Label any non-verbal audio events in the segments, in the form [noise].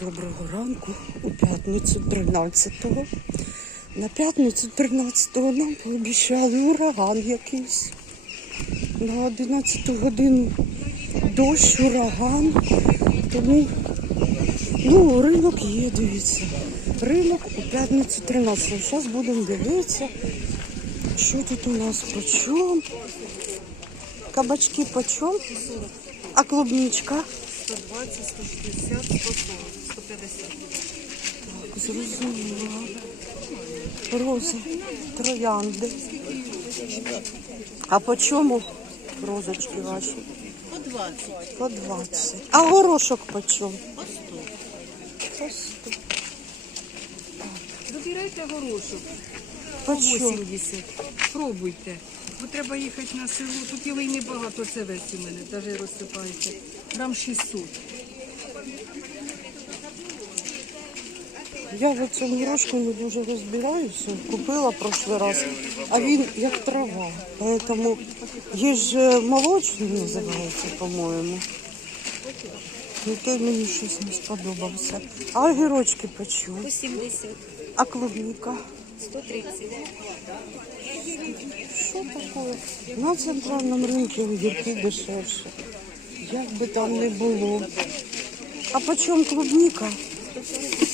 Доброго ранку у п'ятницю 13-го. На п'ятницю 13-го нам пообіцяли ураган якийсь. На 11 годину дощ, ураган. Тому ну, ринок є, дивіться. Ринок у п'ятницю 13-го. Зараз будемо дивитися, що тут у нас почем. Кабачки почем? А клубничка? 120, 160, 140, 150. Зрозуміла. Рози, троянди. А по чому розочки ваші? По 20, По 20. А горошок по чому? по 100. По 100. Добирайте горошок. По По 80. Пробуйте. Бо треба їхати на село. Тут його і небагато, це весь у мене, навіть розсипається. Грам 600. Я в цьому горошку не дуже розбираюся. Купила прошлий раз, а він як трава. Поэтому є ж е, молочний називається, по-моєму. Ну той мені щось не сподобався. А огірочки по чому? 170, А клубника? 130. Що таке? На центральному ринку огірки дешевше. Як би там не було. А по чому клубника?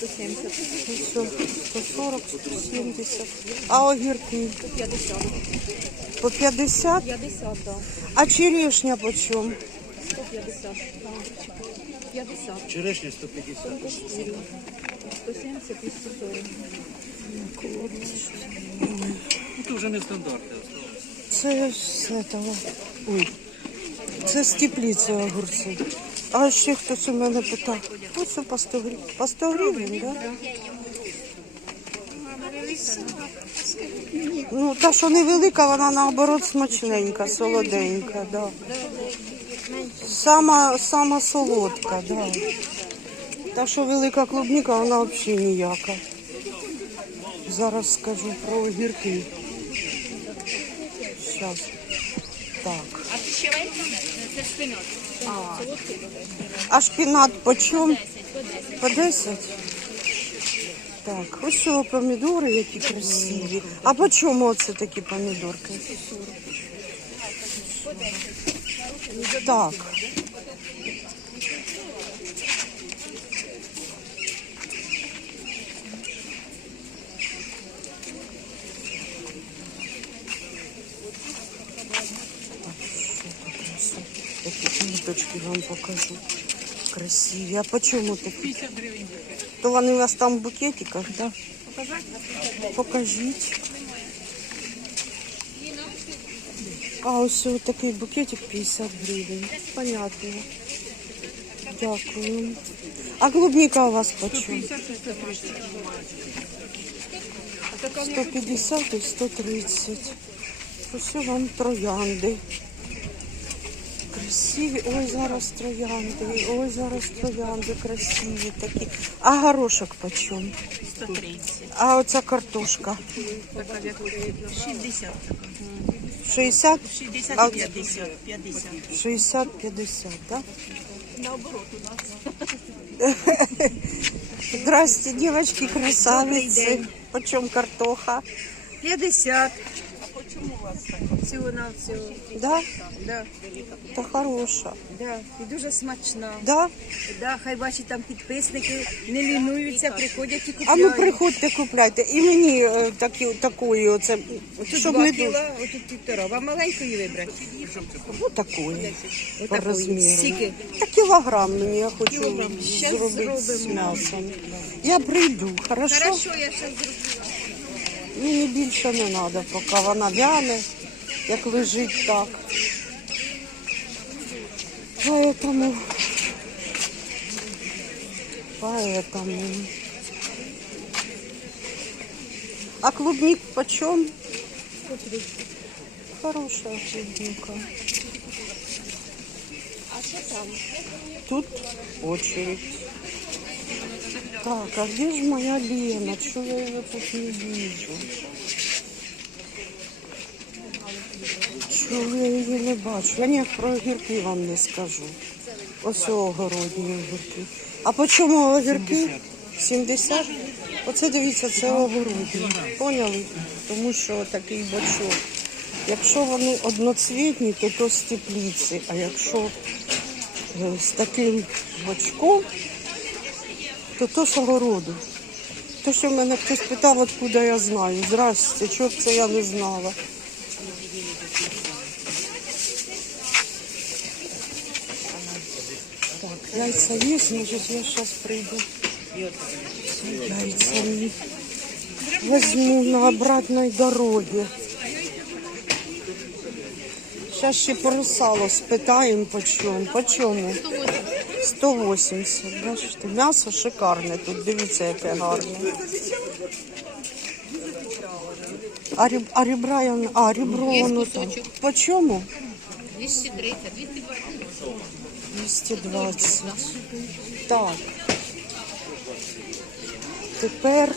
170, Ну, 140, 170. А огірки? 50. По 50? 50, да. А черешня по чому? 150. Да. 50. Черешня 150. 170 и 140. Ну, це вже не стандарти. Це з этого. Ой. Це з теплиці огурці. А ще хтось у мене питав. Оце по 100 гривень. По 100 гривень? Да? Ну, та, що невелика, вона наоборот смачненька, солоденька, да. Сама, сама солодка, да. Та, що велика клубніка, вона взагалі ніяка. Зараз скажу про огірки. Зараз. Так. А шпінат по чому? По 10? Так, ось що помідори, які красиві. А по чому оце такі помідорки? Так. Такі квіточки вам покажу. Красиві. А по чому такі? 50 гривень. То вони у вас там в букетиках, так? Да? Покажіть. А ось такий букетик 50 гривень. Понятно. Дякую. А клубника у вас почем? 50 і 130. 150 і 130. Ось вам троянди. Красиві. Ой, зараз троянди. Ой, зараз троянди красиві такі. А горошок почем? 130. А оця картошка? Така як 60 така. 60? 60 А- і 50. 50. 60-50, да? Наоборот у нас. [laughs] Здрасте, девочки, красавицы. Почем картоха? 50. Всього на всього. Да? Да, Та хороша. да. І дуже смачна. Да? Да, хай ваші там підписники не лінуються, приходять і А купляють. ну приходьте, купляйте. І мені е, такі, такої оце, Тут щоб два не кіла, отут півтора. Вам маленької вибрати? Ну, такої. По Отакої. розміру. Скільки? Та кілограм мені я хочу Кілограм. Щас зробити з зробимо. м'ясом. Я прийду, хорошо? Хорошо, я ще зроблю. Мені більше не треба, поки вона вяне, як лежить так. Поэтому, поэтому. А клубник почем? Хорошая клубника. А що там? Тут очередь. Так, а где же моя Лена? Чего я ее тут не вижу? Чого я її не бачу? Я ніяк про огірки вам не скажу. Ось огородні огірки. А по чому огірки? 70. Оце дивіться, це огороди. Поняли? Тому що такий бачок. Якщо вони одноцвітні, то то з теплиці. А якщо е, з таким бачком, то то з огороду. То, що мене хтось питав, откуда я знаю. Здрасте, чого це я не знала. Так, яйца есть, значит, я сейчас приду. Яйца мне возьму на обратной дороге. Сейчас ще про сало спитаємо по чому. По чому? 180. Бачите, м'ясо шикарне тут. Дивіться, яке гарне. А, ріб, а ребра, я... а ребро воно там. По чому? 230, 220. 220. Так. Тепер.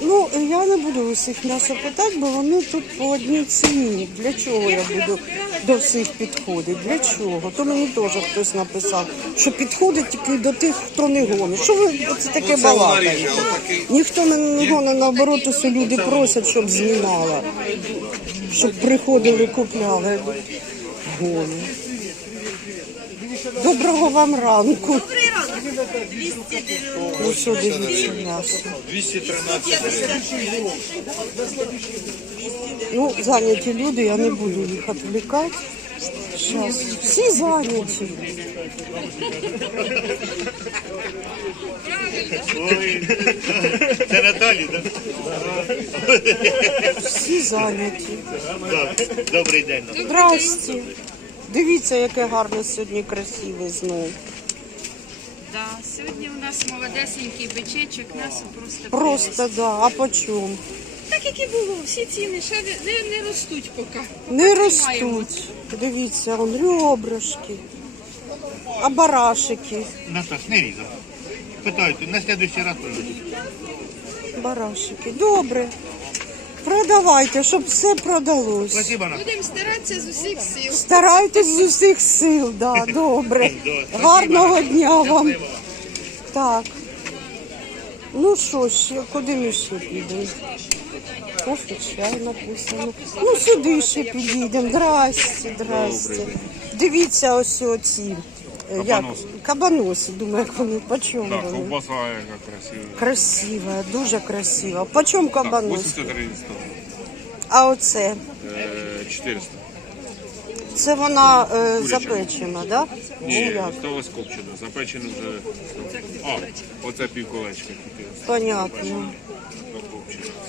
Ну, я не буду усіх м'ясо питати, бо вони тут по одній ціні. Для чого я буду до всіх підходити? Для чого? То мені теж хтось написав, що підходить тільки до тих, хто не гонить. Що ви це таке балакаєте? Ніхто не, не гонить, наоборот, усе люди просять, щоб знімала щоб приходили, купляли. Гони. Доброго вам ранку. Ну що дивіться м'ясо. 213 Ну, зайняті люди, я не буду їх відвлікати. Щас. Всі зайняті. Це Наталі, так? Всі зайняті. Добрий день. Здрасте. Дивіться, яке гарне сьогодні красиве знов. Да, сьогодні у нас молодесенький бичечок, м'ясо просто Просто да. А по чому? так як і було, всі ціни ще не, не, не ростуть поки. Не ростуть. Дивіться, он ребрышки. А барашики. Наташ, не різав. Питайте, на следующий раз прийдуть. Барашики. Добре. Продавайте, щоб все продалось. Спасибо. Будемо старатися з усіх сил. Старайтесь з усіх сил, да, добре. Гарного дня вам. Так. Ну що ще, куди ми ще підемо? Кофе, чай написано. Ну сюди ще підійдемо. Здрасте, здрасте. Дивіться ось оці. Е, Як? Кабаноси, думаю, як вони, по чому Да, вони? колбаса яка красива. Красива, дуже красива. По чому кабанос? 80 гривень. А оце? Е, 400. Це вона е, запечена, так? Да? Ну, Ні, як? осталось копчено. Запечено вже. А, оце півколечка. Понятно.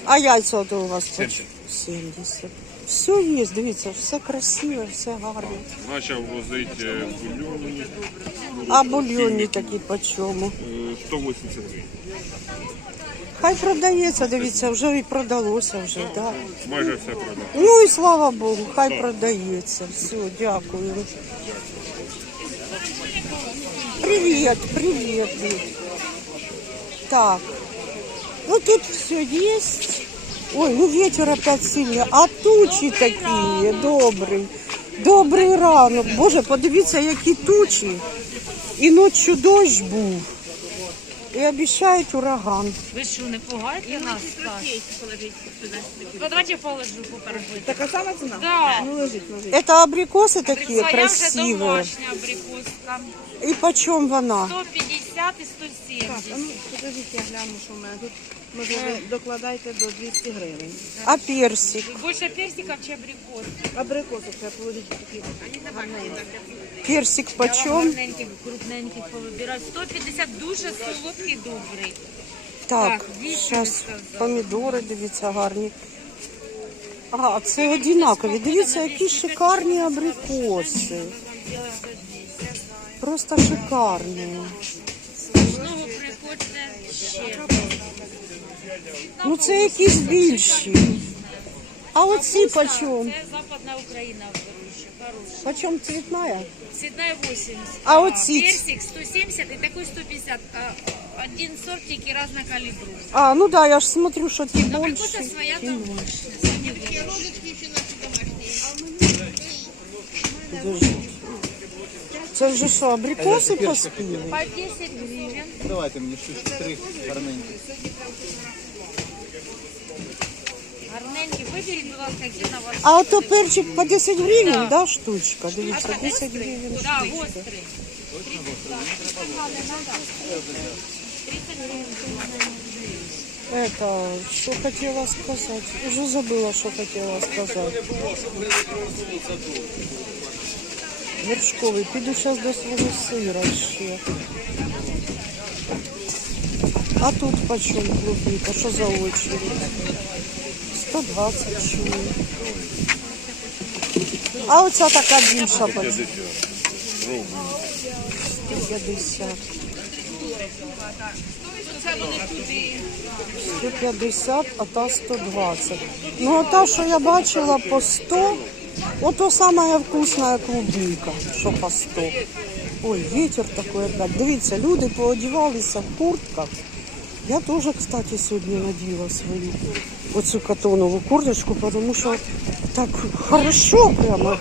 А яйця от у вас по 70. 70. Все є, дивіться, все красиве, все гарне. Почав возити е, бульйони. А бульйонні такі по чому? е, 180 гривень. Хай продається, дивіться, вже і продалося вже, так. Майже все продав. Ну і слава Богу, хай продається. Все, дякую. Привіт, привіт. Так. Ну тут все есть. Ой, ну ветер опять сильный. А тучі такі, добрий. Добрий ранок. Боже, подивіться, які тучі. І ночі дощ був. І обіцяють ураган. Ви що, не пугайте нас? Так. Ну, давайте я положу попереду. Така сама ціна? Да. Ну, лежить, лежить. Это абрикосы такие Своя вже красивые. домашня абрикоска. И почем вона? 150 і 170. А ну, покажіть, я гляну, що в мене тут. Може, ви докладайте до 200 гривень. А персик? Більше персиків чи абрикос? Абрикосик це положіть такі. Персик почем? вам гарненьких, крупненьких повибираю. 150 дуже солодкий, добрий. Так, Так, 200 зараз помідори, дивіться, гарні. А, це одинакові. Дивіться, які шикарні абрикоси. Просто шикарні. Знову приходьте ще. Ну це якісь більші. А оці почем? Це Западна Україна хороша. хороша. Почем цвітная? Цветная 80. А оці? Персик 170 и такой 150. А, Один сорт тільки разна калібру. А, ну да, я ж смотрю, що ті більші. своя домашня. самі вирощені. лежить. Це вже що, абрикоси поспіли? По 10 гривень. Давайте мені штучки три гарненькі. Гарненькі, виберіть, будь ласка, які на вас. А ото перчик по 10 гривень, да, штучка? Дивіться, 10 гривень Да, штучка. гострий. Это, що хотіла сказати? Уже забыла, що хотіла сказати. Вершковий, піду зараз до свого сира ще. А тут почем клубника? Що за очередь? 120 чую. А оця така більша по 150. 150, а та 120. Ну, а та, що я бачила по 100, ото сама вкусна клубника, що по 100. Ой, вітер такий опять. Дивіться, люди поодівалися в куртках. Я теж, кстати, сьогодні наділа свою оцю катонову курточку, тому що так хорошо прямо.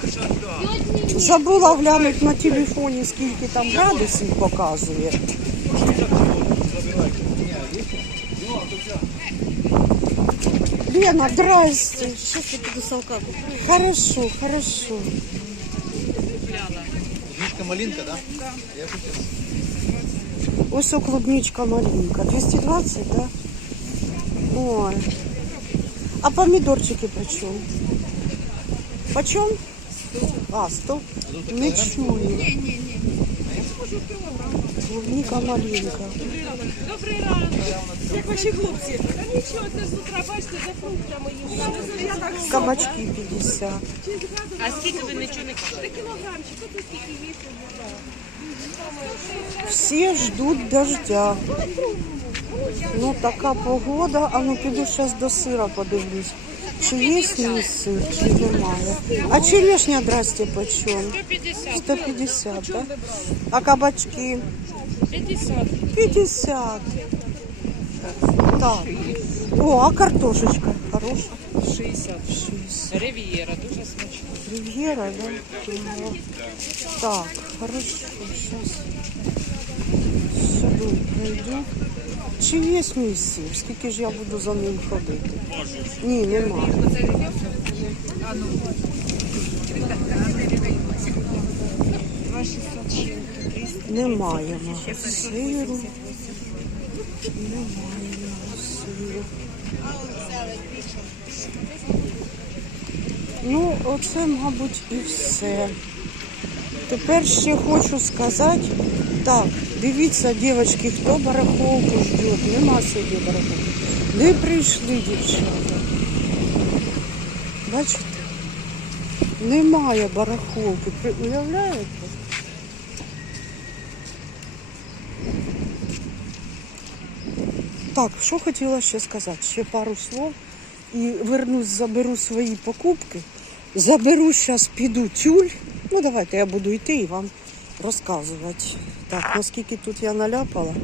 Забула глянути на телефоні, скільки там градусів показує. Лена, здрасте. Щас я піду салка куплю. Хорошо, хорошо. Книжка малинка, да? Ось о клубничка маленька. 220, да? Ой. А помидорчики почем? Почем? А, 100? Не чую. Клубника маленька. Як ваші хлопці? Та нічого, це з утра, бачите, за фруктами їм. Я так Кабачки 50. А скільки ви нічого не кажете? кілограмчик, ото скільки вісім. Все ждут дождя. Ну, така погода, а ну піду зараз до сира подивлюсь. Чи є мій сир, чи немає. А черешня, здрасте, почем? 150. 150, да? А кабачки? 50. 50. Так. О, а картошечка хороша? 60. 60. Рив'єра, дуже смачно. Ривьера, да? Ага. Так, хорошо, сейчас сюди пройду. Чи є мій? Скільки ж я буду за ним ходити? Ні, нема. Немає мого сиру. Немає сиру. Ну, оце, мабуть, і все. Тепер ще хочу сказати, так, дивіться, дівчатки, хто барахолку ждет, нема сьогодні барахолки. Не прийшли дівчата. Бачите? Немає барахолки. Уявляєте? Так, що хотіла ще сказати? Ще пару слов. І вернусь, заберу свої покупки. Заберу зараз, піду тюль. Ну, давайте я буду йти і вам розказувати. Так, наскільки тут я наляпала.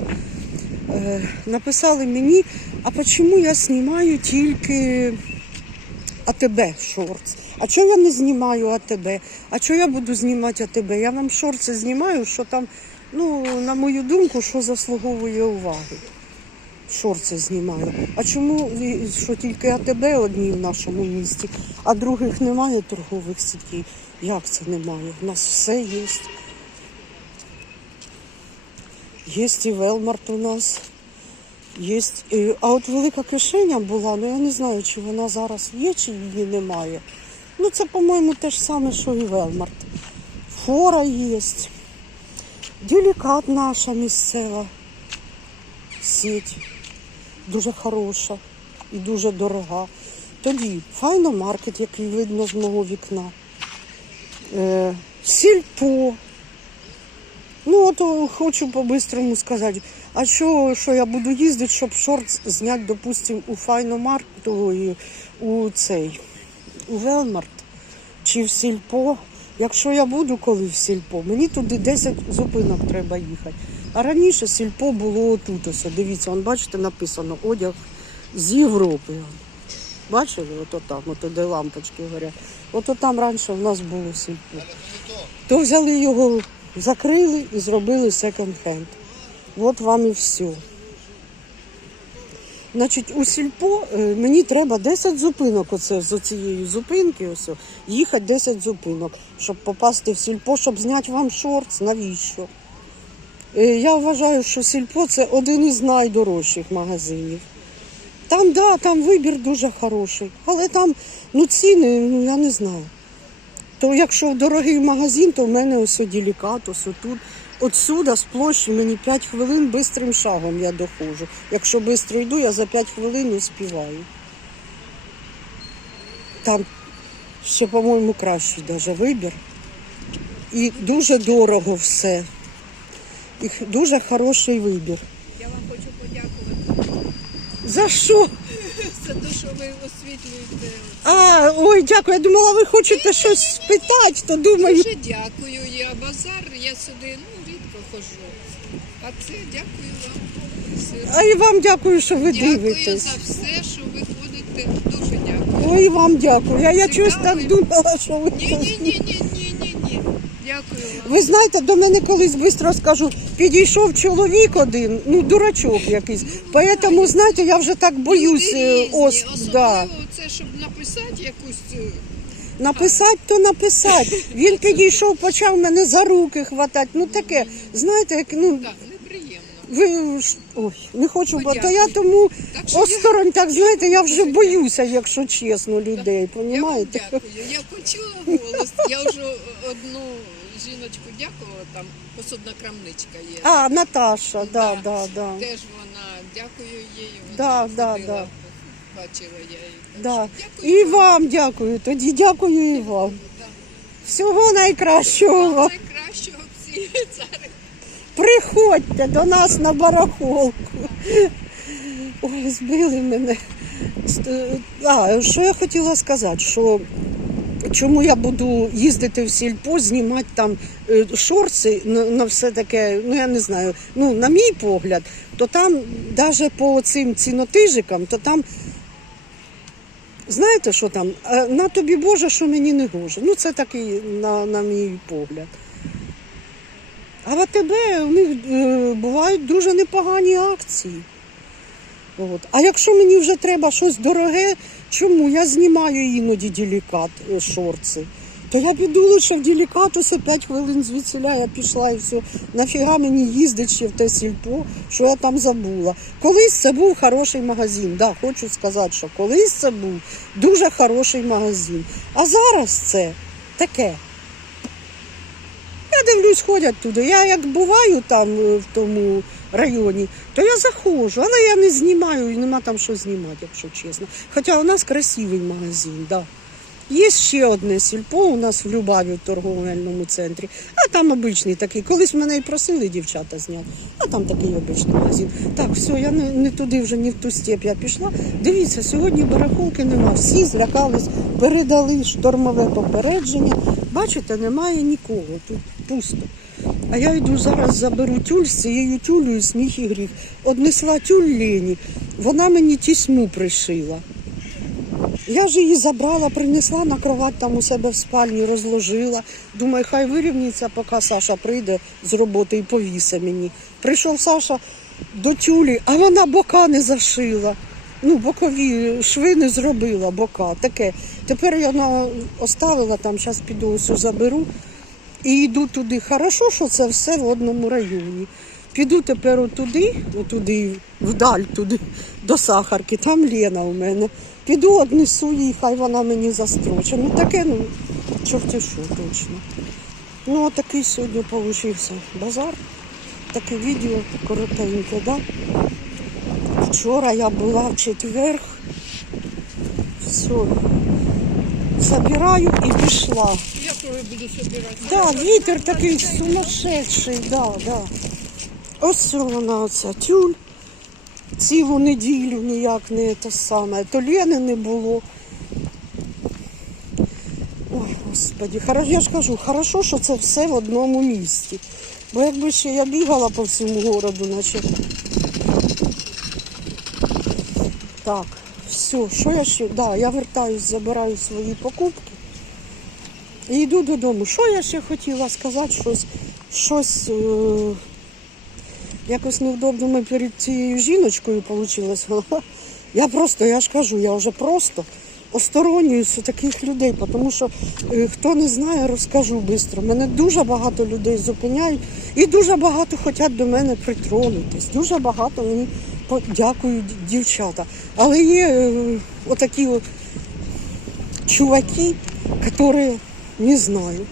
Е, написали мені, а чому я знімаю тільки АТБ шортс? А чого я не знімаю АТБ? А чого я буду знімати АТБ? Я вам шорти знімаю, що там, ну, на мою думку, що заслуговує уваги шорти знімаю. А чому що тільки АТБ одні в нашому місті, а других немає торгових сітей? Як це немає? У нас все є. Є і Велмарт у нас. Є. А от велика кишеня була, ну я не знаю, чи вона зараз є, чи її немає. Ну це, по-моєму, те ж саме, що і Велмарт. Фора є. Делікат наша місцева сеть дуже хороша і дуже дорога. Тоді файномаркет, який видно з мого вікна. Е, сільпо. Ну, от хочу по-бистрому сказати, а що, що я буду їздити, щоб шорт зняти, допустим, у файномаркет, ой, у цей, у Велмарт чи в сільпо. Якщо я буду коли в сільпо, мені туди 10 зупинок треба їхати. А раніше сільпо було отут. Ось, дивіться, он, бачите, написано одяг з Європи. Бачили? Ото там, ото де лампочки горять. Ото там раніше в нас було сільпо. То взяли його, закрили і зробили секонд-хенд. От вам і все. Значить, у сільпо е, мені треба 10 зупинок. Оце з цієї зупинки, ось, їхати 10 зупинок, щоб попасти в сільпо, щоб зняти вам шорт. Навіщо? Е, Я вважаю, що сільпо це один із найдорожчих магазинів. Там, да, там вибір дуже хороший, але там ну, ціни, ну я не знаю. То якщо в дорогий магазин, то в мене ось делікат, ось тут. Отсюда з площі мені 5 хвилин бистрим шагом я доходжу. Якщо швидко йду, я за 5 хвилин успіваю. Там ще, по-моєму, кращий даже вибір. І дуже дорого все. Дуже хороший вибір. Я вам хочу подякувати За що? [laughs] за те, що ви освітлюєте. А, ой, дякую. Я думала, ви хочете щось спитати, то думаю. Дуже дякую. Я базар, я сюди ну, рідко ходжу. А це дякую вам. Все. А і вам дякую, що ви Дякую дивитесь. за все, що ви ходите. Дуже дякую. Ой, вам дякую. А я щось так думала, що ви. Ні, ні, ні, ні, ні, ні, ні. Дякую вам. Ви знаєте, до мене колись швидко скажу, підійшов чоловік один, ну дурачок якийсь. Поэтому, знаєте, я вже так боюсь. Люди е, різні, Ос, особливо да. це, щоб написати якусь. е, Написати, то написати. Він підійшов, почав мене за руки хватати. Ну таке, знаєте, як ну Так, неприємно. ви ж- ой, не хочу, бо то я тому Так що я- осторонь, так знаєте, я вже боюся, якщо чесно, людей. Я вам Понімаєте? дякую. Я почула голос. Я вже одну жіночку дякувала, там посудна крамничка є. А, Наташа, да, Да. да, да. Теж вона дякую їй. Вона да, ходила, да. Бачила я її. Так Да. що Дякую. І вам дякую. Тоді дякую і вам. Да. Всього найкращого. Найкращого всі [laughs] цари. Приходьте до нас на барахолку. Ой, збили мене. Ст- А, що я хотіла сказати, що чому я буду їздити в сільпо, знімати там е, шорти на, на все таке, ну я не знаю, ну на мій погляд, то там навіть по цим цінотижикам, то там. Знаєте, що там? Е, На тобі Боже, що мені не гоже. Ну, це такий, на, на мій погляд. А в АТБ у них е, бувають дуже непогані акції. От. А якщо мені вже треба щось дороге, чому? Я знімаю іноді делікат е, шорти. То я піду лише в делікат, усе 5 хвилин звідсіля я пішла і все. Нафіга мені їздить ще в те сільпо, що я там забула. Колись це був хороший магазин. Да, хочу сказати, що колись це був дуже хороший магазин. А зараз це таке. Я дивлюсь, ходять туди. Я як буваю там е, в тому районі, то я заходжу, але я не знімаю і нема там що знімати, якщо чесно. Хоча у нас красивий магазин, да. Є ще одне сільпо у нас в Любаві в торговельному центрі, а там обичний такий. Колись мене і просили дівчата зняти, а там такий обичний магазин. Так, все, я не, не туди вже, не в ту степ я пішла. Дивіться, сьогодні барахолки нема. Всі злякались, передали штормове попередження. Бачите, немає нікого. Тут пусто. А я йду зараз заберу тюль з цією тюлею сміх і гріх. Однесла тюль Лені, вона мені тісьму пришила. Я ж її забрала, принесла на кровать там у себе в спальні, розложила. Думаю, хай вирівняться, поки Саша прийде з роботи і повісе мені. Прийшов Саша до тюлі, а вона бока не зашила. Ну, бокові шви не зробила, бока. Таке. Тепер я оставила там, зараз піду ось заберу і йду туди. Хорошо, що це все в одному районі. Піду тепер отуди, отуди, вдаль туди, до сахарки, там Лена у мене. Піду однесу їй, хай вона мені застрочить. Ну таке, ну, чорті що точно. Ну, отакий сьогодні получився базар. Таке відео коротеньке, да? Вчора я була в четверг. Все. Забираю і пішла. Я теж буду собирати. Да, вітер такий сумасшедший, да, да. Ось вона оця тюль. Цілу неділю ніяк не те саме. То Лени не було. Ой, господі, я ж кажу, хорошо, що це все в одному місці. Бо якби ще я бігала по всьому городу, наче. Так, Все, що я ще? Да, я вертаюсь, забираю свої покупки і йду додому. Що я ще хотіла сказати? Щось, щось е, якось невдобно перед цією жіночкою вийшло. [laughs] Я просто, я ж кажу, я вже просто осторонююся таких людей, тому що е, хто не знає, розкажу швидко. Мене дуже багато людей зупиняють і дуже багато хочуть до мене притронутись. Дуже багато мені дякують дівчата. Але є е, отакі от чуваки, які не знаю.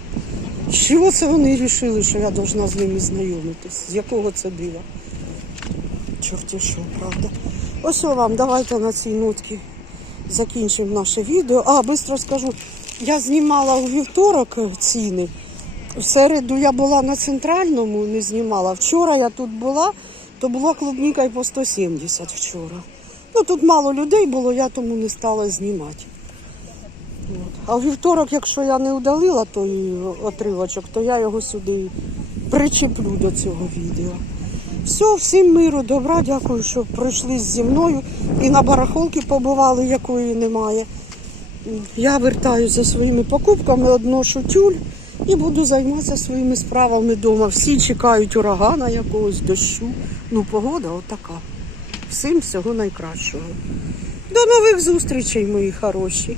З чого це вони вирішили, що я повинна з ними знайомитись? З якого це дива? Чорті що, правда. Ось вам, давайте на цій нотці закінчимо наше відео. А, швидко скажу, я знімала у вівторок е, ціни. В середу я була на центральному, не знімала. Вчора я тут була, то була клубніка і по 170 вчора. Ну тут мало людей було, я тому не стала знімати. А у вівторок, якщо я не удалила той отривочок, то я його сюди причеплю до цього відео. Все, всім миру, добра, дякую, що прийшли зі мною і на барахолки побували, якої немає. Я вертаюся за своїми покупками, одношу тюль і буду займатися своїми справами вдома. Всі чекають урагана якогось, дощу. Ну, погода отака. Всім всього найкращого. До нових зустрічей, мої хороші.